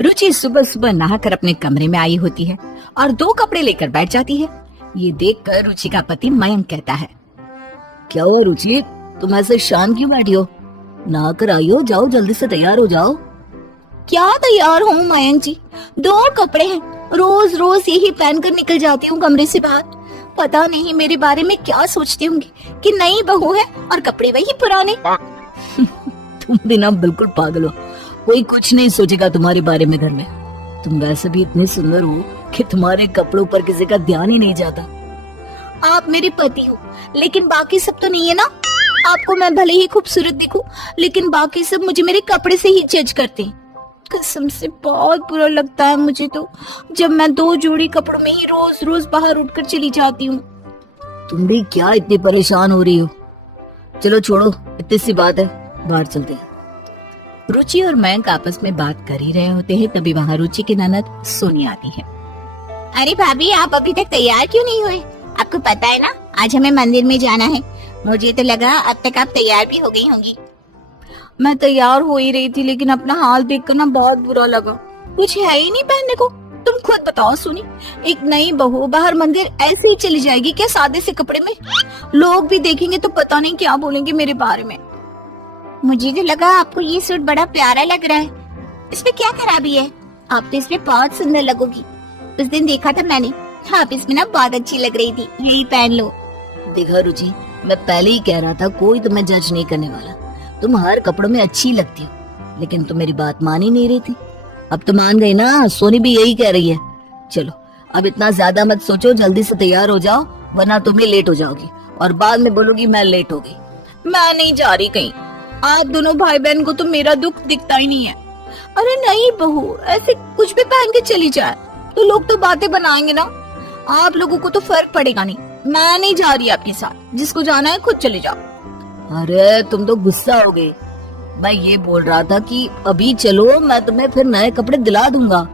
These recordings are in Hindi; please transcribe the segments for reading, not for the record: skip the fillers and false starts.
रुचि सुबह सुबह नहाकर अपने कमरे में आई होती है और 2 कपड़े लेकर बैठ जाती है। ये देखकर रुचि का पति मयंक कहता है, क्या हुआ रुचि, तुम ऐसे शांत क्यों बैठी हो? नहाकर आई हो, जाओ जल्दी से तैयार हो जाओ। क्या तैयार हूँ मयंक जी, 2 कपड़े हैं, रोज रोज यही पहनकर निकल जाती हूँ कमरे से बाहर। पता नहीं मेरे बारे में क्या सोचती होंगी कि नई बहू है और कपड़े वही पुराने। तुम भी ना बिल्कुल पागल हो, कोई कुछ नहीं सोचेगा तुम्हारे बारे में घर में। तुम वैसे भी इतने सुंदर हो कि तुम्हारे कपड़ों पर किसी का ध्यान ही नहीं जाता। आप मेरे पति हो, लेकिन बाकी सब तो नहीं है ना। आपको मैं भले ही खूबसूरत दिखूं, लेकिन बाकी सब मुझे मेरे कपड़े से ही जज करते हैं। कसम से बहुत बुरा लगता है मुझे तो, जब मैं 2 जोड़ी कपड़ों में ही रोज रोज बाहर उठकर चली जाती हूँ। तुम भी क्या इतनी परेशान हो रही हो? चलो छोड़ो, इतनी सी बात है, बाहर चलते हैं। रुचि और मयंक आपस में बात कर ही रहे होते हैं, तभी वहाँ रुचि की ननद सोनी आती है। अरे भाभी, आप अभी तक तैयार क्यों नहीं हुए? आपको पता है ना, आज हमें मंदिर में जाना है। मुझे तो लगा अब तक आप तैयार भी हो गई होंगी। मैं तैयार हो ही रही थी, लेकिन अपना हाल देखकर ना बहुत बुरा लगा। कुछ है ही नहीं पहनने को। तुम खुद बताओ सोनी, एक नई बहू बाहर मंदिर ऐसे ही चली जाएगी क्या सादे से कपड़े में? लोग भी देखेंगे तो पता नहीं क्या बोलेंगे मेरे बारे में। मुझे तो लगा आपको ये सूट बड़ा प्यारा लग रहा है। इसमें क्या खराबी है? आप तो इसमें बहुत सुंदर लगोगी। उस दिन देखा था मैंने, आप इसमें ना बहुत अच्छी लग रही थी, यही पहन लो। देखा रुचि, मैं पहले ही कह रहा था कोई तुम्हें जज नहीं करने वाला। तुम हर कपड़ों में अच्छी लगती हो, लेकिन तुम मेरी बात मान ही नहीं रही थी। अब तो मान गई ना, सोनी भी यही कह रही है। चलो अब इतना ज्यादा मत सोचो, जल्दी से तैयार हो जाओ, वरना तुम्हें लेट हो जाओगी और बाद में बोलोगी मैं लेट हो गई। मैं नहीं जा रही कहीं। आप दोनों भाई बहन को तो मेरा दुख दिखता ही नहीं है। अरे नहीं बहू, ऐसे कुछ भी पहन के चली जाए तो लोग तो बातें बनाएंगे ना। आप लोगों को तो फर्क पड़ेगा नहीं। मैं नहीं जा रही आपके साथ, जिसको जाना है खुद चले जाओ। अरे तुम तो गुस्सा हो गए। मैं ये बोल रहा था कि अभी चलो, मैं तुम्हें फिर नए कपड़े दिला दूंगा।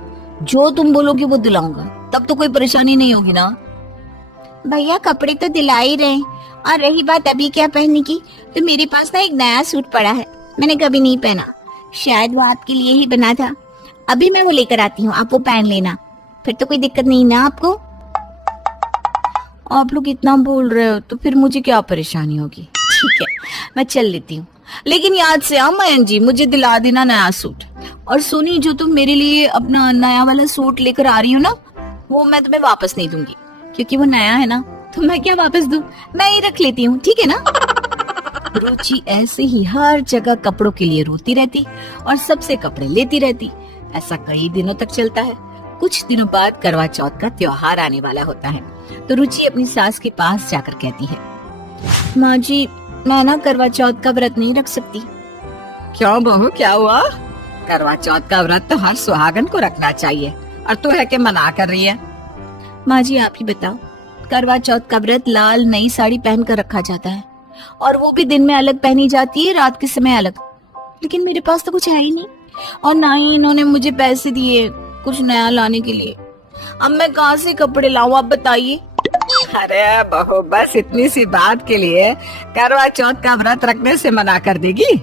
जो तुम बोलोगी वो दिलाऊंगा, तब तो कोई परेशानी नहीं होगी ना। भैया कपड़े तो दिला ही रहे, और रही बात अभी क्या पहनने की, तो मेरे पास ना एक नया सूट पड़ा है, मैंने कभी नहीं पहना। शायद वो आपके लिए ही बना था। अभी मैं वो लेकर आती हूँ, आप वो पहन लेना, फिर तो कोई दिक्कत नहीं ना आपको। आप लोग इतना बोल रहे हो तो फिर मुझे क्या परेशानी होगी। ठीक है, मैं चल लेती हूँ, लेकिन याद से मयंक जी, मुझे दिला देना नया सूट। और सोनी, जो तुम मेरे लिए अपना नया वाला सूट लेकर आ रही हो ना, वो मैं तुम्हें वापस नहीं दूंगी, क्योंकि वो नया है ना, तो मैं क्या वापस दूं, मैं ही रख लेती हूँ, ठीक है ना। रुचि ऐसे ही हर जगह कपड़ों के लिए रोती रहती और सबसे कपड़े लेती रहती। ऐसा कई दिनों तक चलता है। कुछ दिनों बाद करवा चौथ का त्योहार आने वाला होता है, तो रुचि अपनी सास के पास जाकर कहती है, माँ जी, मैं ना करवा चौथ का व्रत नहीं रख सकती। क्यों बहू, क्या हुआ? करवा चौथ का व्रत तो हर सुहागन को रखना चाहिए, और तू है कि मना कर रही है? माँ जी आप ही बताओ, करवा चौथ का व्रत लाल नई साड़ी पहन कर रखा जाता है, और वो भी दिन में अलग पहनी जाती है, रात के समय अलग। लेकिन मेरे पास तो कुछ है ही नहीं, और ना ही इन्होंने मुझे पैसे दिए कुछ नया लाने के लिए। अब मैं कहाँ से कपड़े लाऊं, आप बताइए। अरे बहू, बस इतनी सी बात के लिए करवा चौथ का व्रत रखने से मना कर देगी?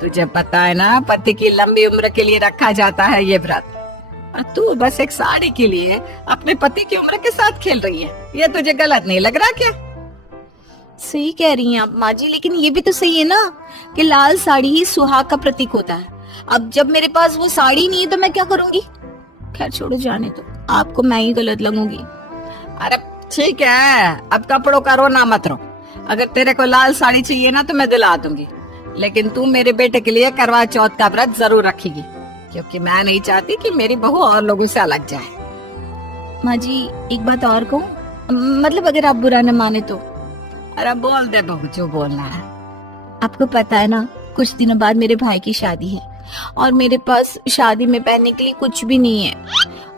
तुझे पता है ना, पति की लंबी उम्र के लिए रखा जाता है ये व्रत, और तू बस एक साड़ी के लिए अपने पति की उम्र के साथ खेल रही है। ये तुझे गलत नहीं लग रहा क्या? सही कह रही हैं आप माँ जी, लेकिन ये भी तो सही है ना कि लाल साड़ी ही सुहाग का प्रतीक होता है। अब जब मेरे पास वो साड़ी नहीं है तो मैं क्या करूंगी? खैर छोड़ो, जाने दो, आपको मैं ही गलत लगूंगी। अरे ठीक है, अब कपड़ों का रोना मत रो। अगर तेरे को लाल साड़ी चाहिए ना तो मैं दिला दूंगी, लेकिन तू मेरे बेटे के लिए करवा चौथ का व्रत जरूर रखेगी, क्योंकि मैं नहीं चाहती कि मेरी बहू और लोगों से अलग जाए। माँ जी एक बात और कहूँ, मतलब अगर आप बुरा न माने तो। अरे बोल दे बहू, जो बोलना है। आपको पता है ना, कुछ दिनों बाद मेरे भाई की शादी है, और मेरे पास शादी में पहनने के लिए कुछ भी नहीं है,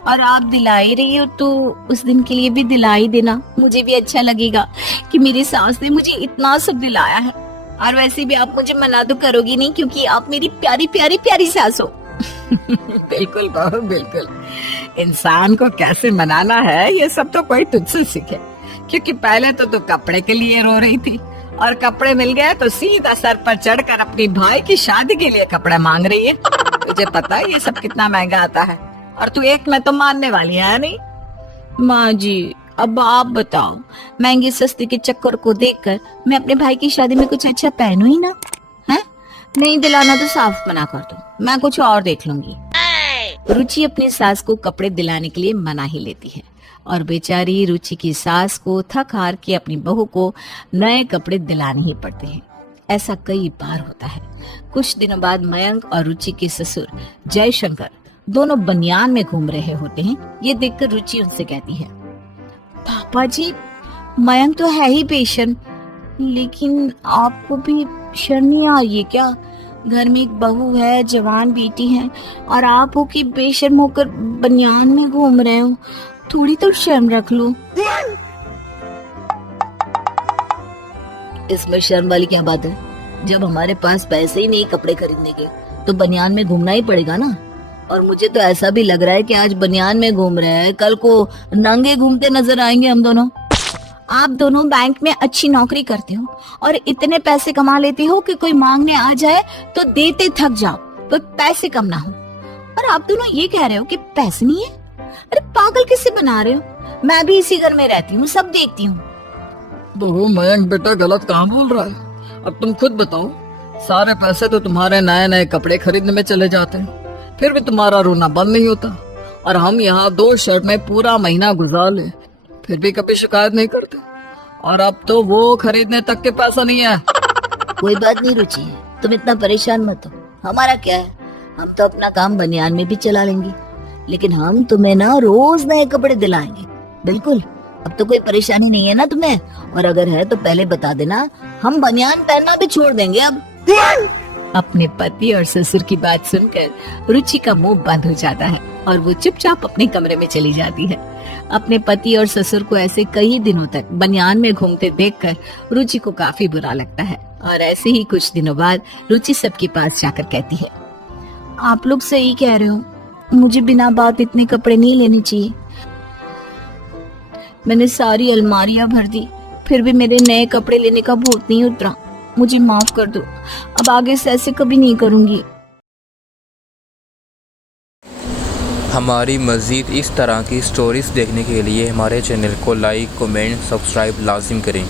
और आप दिला ही रही हो तो उस दिन के लिए भी दिला ही देना। मुझे भी अच्छा लगेगा कि मेरी सास ने मुझे इतना सब दिलाया है, और वैसे भी आप मुझे मना तो करोगी नहीं, क्योंकि आप मेरी प्यारी प्यारी प्यारी सास हो। बिल्कुल बहू बिल्कुल, इंसान को कैसे मनाना है ये सब तो कोई तुझसे सीखे, क्योंकि पहले तो तू कपड़े के लिए रो रही थी, और कपड़े मिल गए तो सीधा सर पर चढ़कर अपनी भाई की शादी के लिए कपड़े मांग रही है। तुझे पता है ये सब कितना महंगा आता है, और तू एक में तो मानने वाली है नहीं। माँ जी, अब आप बताओ, महंगे सस्ते के चक्कर को देखकर मैं अपने भाई की शादी में कुछ अच्छा पहनूं ही ना? है नहीं दिलाना तो साफ मना कर दो, मैं कुछ और देख लूंगी। रुचि अपनी सास को कपड़े दिलाने के लिए मना ही लेती है, और बेचारी रुचि की सास को थक हार के अपनी बहू को नए कपड़े दिलाने ही पड़ते हैं। ऐसा कई बार होता है। कुछ दिनों बाद मयंक और रुचि के ससुर जयशंकर दोनों बनियान में घूम रहे होते हैं। ये देखकर रुचि उनसे कहती है, पापा जी, मयंक तो है ही बेशर्म, लेकिन आपको भी शर्म नहीं आ रही है क्या? घर में एक बहू है, जवान बेटी है, और आप हो कि बेशर्म होकर बनियान में घूम रहे हो। थोड़ी तो शर्म रख लो। इसमें शर्म वाली क्या बात है? जब हमारे पास पैसे ही नहीं कपड़े खरीदने के, तो बनियान में घूमना ही पड़ेगा ना। और मुझे तो ऐसा भी लग रहा है कि आज बनियान में घूम रहे हैं, कल को नंगे घूमते नजर आएंगे हम दोनों। आप दोनों बैंक में अच्छी नौकरी करते हो और इतने पैसे कमा लेते हो कि कोई मांगने आ जाए तो देते थक जाओ, तो पैसे कम ना हो। और आप दोनों ये कह रहे हो कि पैसे नहीं है? अरे पागल किसे बना रहे हो? मैं भी इसी घर में रहती हूँ, सब देखती हूँ। बहू मयंक बेटा गलत कहाँ बोल रहा है? अब तुम खुद बताओ, सारे पैसे तो तुम्हारे नए नए कपड़े खरीदने में चले जाते हैं, फिर भी तुम्हारा रोना बंद नहीं होता। और हम यहाँ 2 शर्ट में पूरा महीना गुजार ले, फिर भी कभी शिकायत नहीं करते। और अब तो वो खरीदने तक के पैसा नहीं है। कोई बात नहीं रुचि, तुम इतना परेशान मत हो। हमारा क्या है, हम तो अपना काम बनियान में भी चला लेंगे, लेकिन हम तुम्हें ना रोज नए कपड़े दिलाएंगे। बिल्कुल, अब तो कोई परेशानी नहीं है ना तुम्हें? और अगर है तो पहले बता देना, हम बनियान पहनना भी छोड़ देंगे अब। अपने पति और ससुर की बात सुनकर रुचि का मुंह बंद हो जाता है और वो चुपचाप अपने कमरे में चली जाती है। अपने पति और ससुर को ऐसे कई दिनों तक बनियान में घूमते देखकर रुचि को काफी बुरा लगता है। और ऐसे ही कुछ दिनों बाद रुचि सबके पास जाकर कहती है, आप लोग सही कह रहे हो, मुझे बिना बात इतने कपड़े नहीं लेने चाहिए। मैंने सारी अलमारियां भर दी, फिर भी मेरे नए कपड़े लेने का भूत नहीं उतरा। मुझे माफ कर दो, अब आगे से ऐसे कभी नहीं करूंगी। हमारी मज़ीद इस तरह की स्टोरीज़ देखने के लिए हमारे चैनल को लाइक, कमेंट, सब्सक्राइब लाजिम करें।